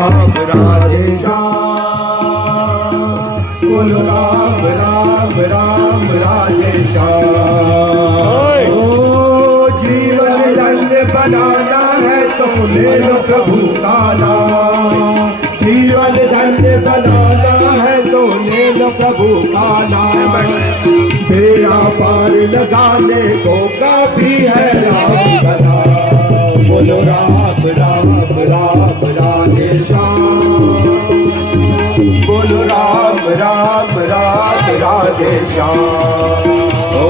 राम राधे श्याम, बोलो राम राम राम राधे श्याम। ओ जीवन धन्य बनाना है तो ले लो प्रभु का नाम, जीवन धन्य बनाना है तो ले लो प्रभु का नाम। तेरा पार लगाने को काफी है राम का नाम, बोलो राम राम राम राधे श्याम, बोलो राम राम राम राधे श्याम। ओ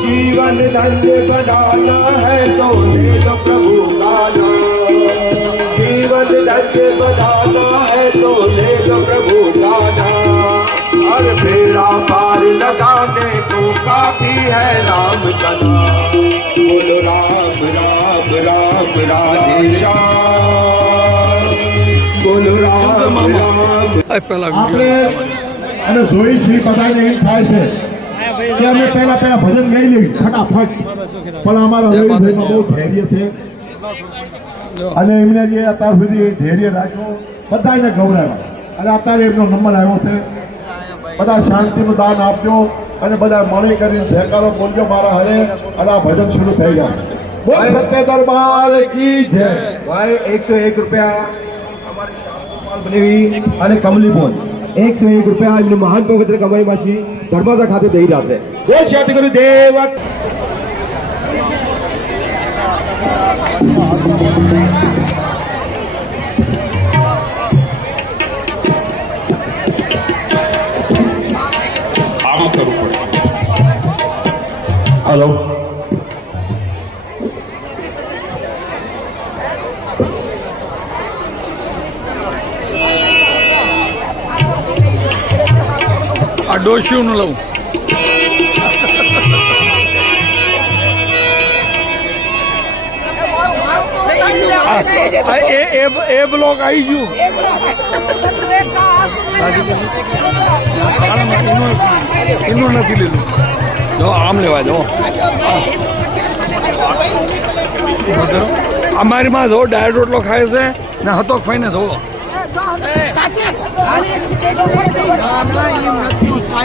जीवन धन्य बनाना है तो ले लो प्रभु का नाम, जीवन धन्य बनाना है तो ले लो प्रभु का नाम। और बेड़ा पार लगाने को काफी है राम का नाम, बोलो राम राम राम राधे श्याम, बोलो राम राम। આપણે અને જોઈ છીએ બધાને એમ થાય છે કે અમે પહેલા ભજન ગાઈ લેવી ફટાફટ, પણ અમારા રવિભાઈમાં બહુ ધૈર્ય છે અને એમને જે અત્યાર સુધી ધૈર્ય રાખ્યો બધાને ગૌરવ અને અત્યારે એમનો નંબર આવ્યો છે। બધા શાંતિનું દાન આપજો અને બધા મળી કરીને જયકારો બોલજો મારા હરે અને આ ભજન શરૂ થઈ જાય। બોલ સત્ય દરબાર કી જય। ભાઈ 101 રૂપિયા અમારી શાંતિપાલ બનેવી અને કમલી બોલ 101 રૂપિયા એમને મહાન પવિત્ર કમાઈમાંથી ધર્માજા ખાતે દઈ રહ્યા છે। બોલ શાંતિ ગુરુ દેવ। हेलो આ ડોશીઓનું લઉં એ બ્લોક આવી ગયું એનું નથી લીધું જો આમ લેવા જો અમારી માં જો ડાયટ રોટલો ખાય છે ને હતો ખાઈને જો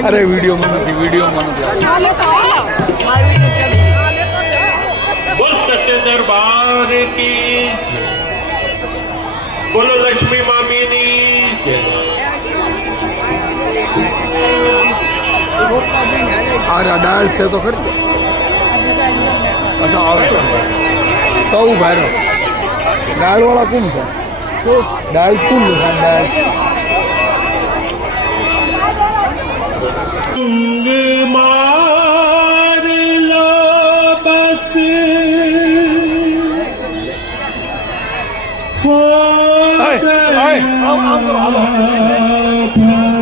અરે વિડીયોમાં નથી बोल सत्य दरबार की, बोलो लक्ष्मी मामी अरे डायल से तो खरी अच्छा આવે સૌ ભાઈ डायल वाला कौन છે तो डायल कौन है डायल मार लो बस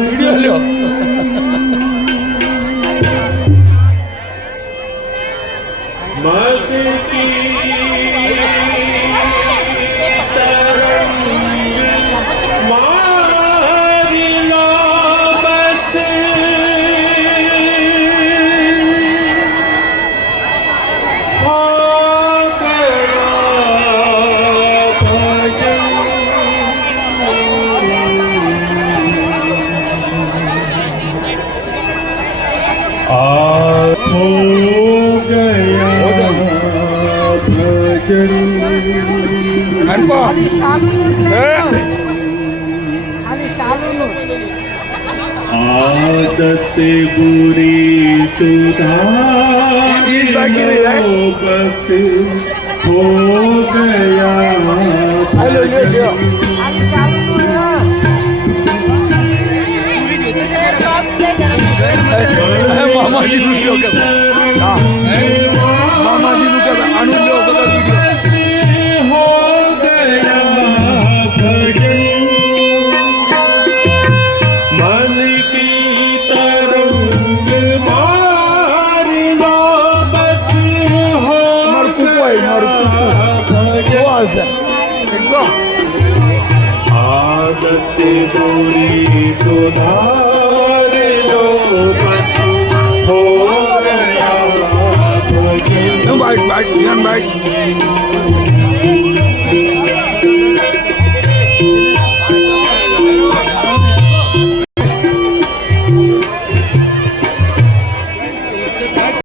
वीडियो लो मत की तरंग मार लो बस हो गया भजन। हो गया भजन। ખાલી શાલુનું જ લઈ ખાલી શાલુનું आदत बुरी सुधार लो बस हो गया भजन। ખાલી શાલુનું मामा जी वीडियो कर मामा जी नु कर आनु लो तो वीडियो हो गया भजन। मन की तरंग मार लो बस हो गया भजन। आदत बुरी सुधार लो बस हो गया भजन। Bite bite bite